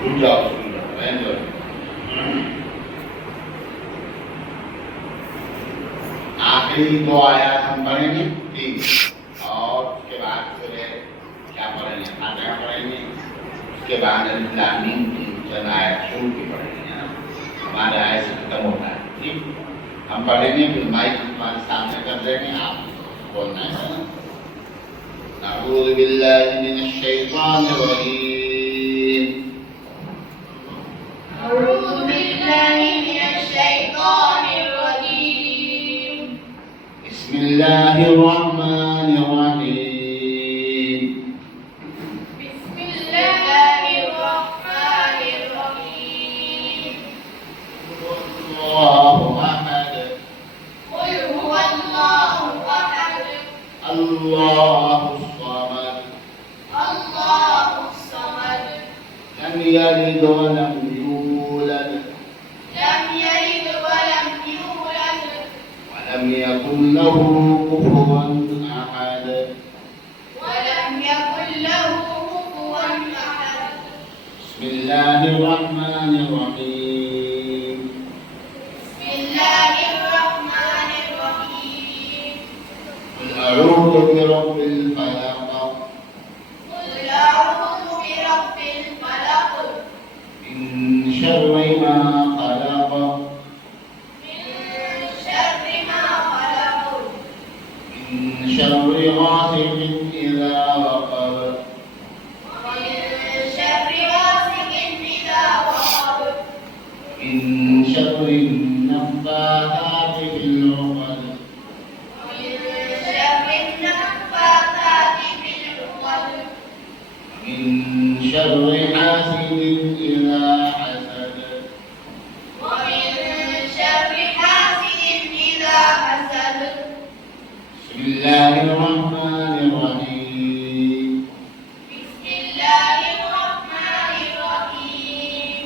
रुक जाओ, रहने दो। आखिरी 2 आयत हम पढ़ेंगे, ठीक, और उसके बाद फिर क्या पढ़ेंगे, फातिहा पढ़ेंगे, उसके बाद अलिफ लाम मीम की चंद आयत शुरू की पढ़ेंगे। हमारे आयत से खत्म होता है, ठीक। हम पढ़ेंगे, फिर माइक हमारे सामने कर देंगे, आप बोलना है। नऊज़ु बिल्लाहि मिनश शैतानिर रजीम। अऊज़ु बिल्लाहि मिनश शैतानिर रजीम। बिस्मिल्लाहिर रहमानिर रहीम। बिस्मिल्लाहिर रहमानिर रहीम। अल्लाहु अहद। कुल हुवल्लाहु अहद। अल्लाहु समद। अल्लाहु समद। लम यलिद व लम यूलद। लम यलिद व लम यूलद। व लम यकुन लहू कुफुवन अहद। व लम यकुन लहू कुफुवन अहद। बिस्मिल्लाहिर रहमानिर रहीम। बिस्मिल्लाहिर रहमानिर रहीम। कुल अऊज़ु बिरब्बिल फलaq। قل أعوذ برب الفلق من شر ما خلق. من شر ما خلق من شر غاسق إذا وقب. ومن شر غاسق إذا وقب من شر النفاثات في العقد. ومن شر النفاثات في العقد من شر حاسد إذا حسد. ومن شر حاسد إذا حسد. بسم الله الرحمن الرحيم. بسم الله الرحمن الرحيم.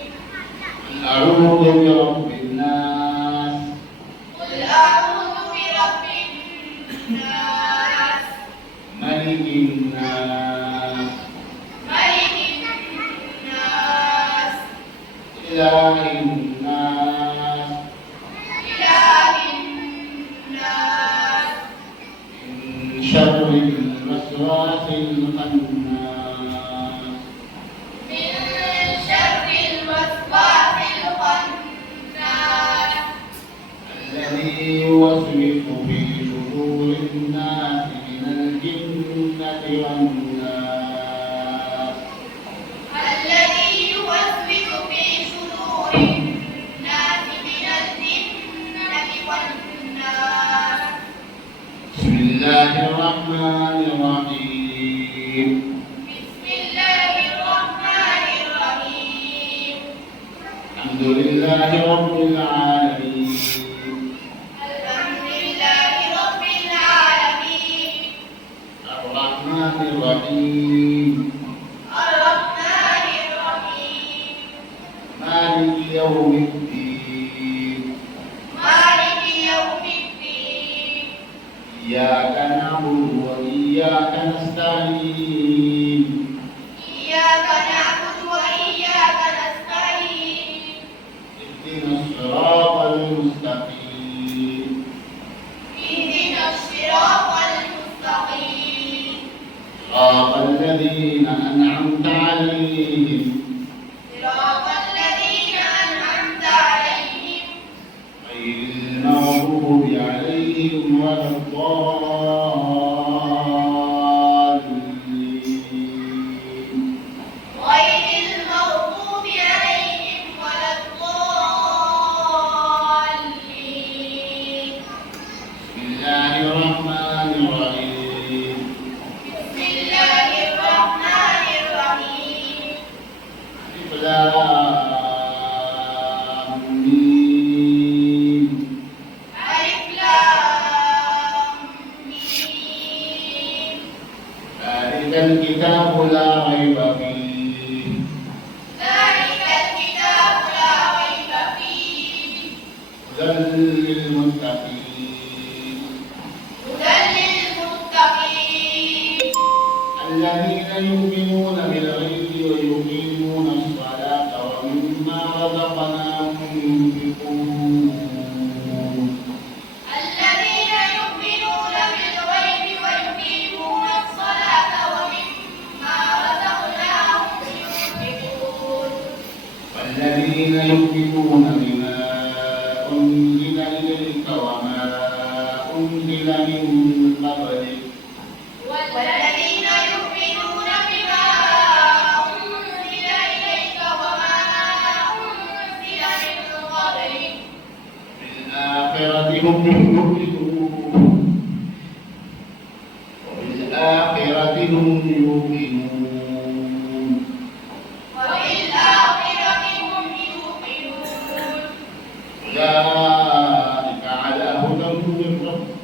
قل أعوذ برب الناس. قل أعوذ برب الناس. ملك الناس. ملك الناس. إله الناس. إله الناس. من شر الوسواس الخناس. من شر الوسواس الخناس. الذي يوسوس في صدور الناس من الجنة والناس. الذي يوسوس في صدور الناس من الجنة والناس. بسم الله الرحمن الرحيم. بسم الله الرحمن الرحيم. الحمد لله رب العالمين. الحمد لله رب العالمين. الرحمن الرحيم. الرحمن الرحيم. مالك يوم الدين. مالك يوم الدين. إياك نعبد وإياك نستعين. إياك نعبد وإياك نستعين. اهدنا الصراط المستقيم. اهدنا الصراط المستقيم. صراط الذين أنعمت عليهم صراط الذين أنعمت عليهم غير المغضوب عليهم ولا الضالين. غير المغضوب عليهم ولا الضالين. بسم الله الرحمن الرحيم. بسم الله الرحمن الرحيم. ألف لام ميم. ألف لام ميم. ذلك الكتاب لا ريب فيه. ذلك الكتاب لا ريب فيه. هدى للمتقين. هدى للمتقين. الذين يؤمنون بالغيب ويقيمون الصلاة الذين يؤمنون بما أنزل إليك وما أنزل من قبلك والذين يؤمنون بما أنزل إليك وما أنزل من قبلك بالآخرة هم يؤمنون وبالآخرة هم يوقنون وبالآخرة هم يوقنون أولئك على هدى من ربهم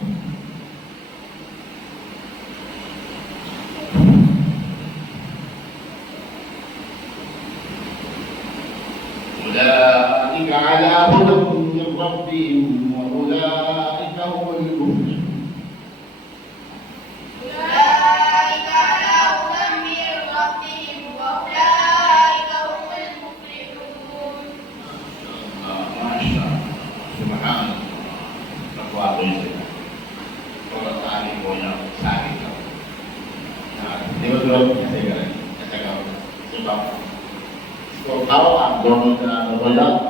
أولئك على هدى من ربهم وأولئك هم المفلحون أولئك على هدى من ربهم وأولئك هم المفلحون ما شاء الله سبحان الله تقوى kalau tadi punya sakit nah ini betul saya kira sebab kalau abdomen terlalu banyak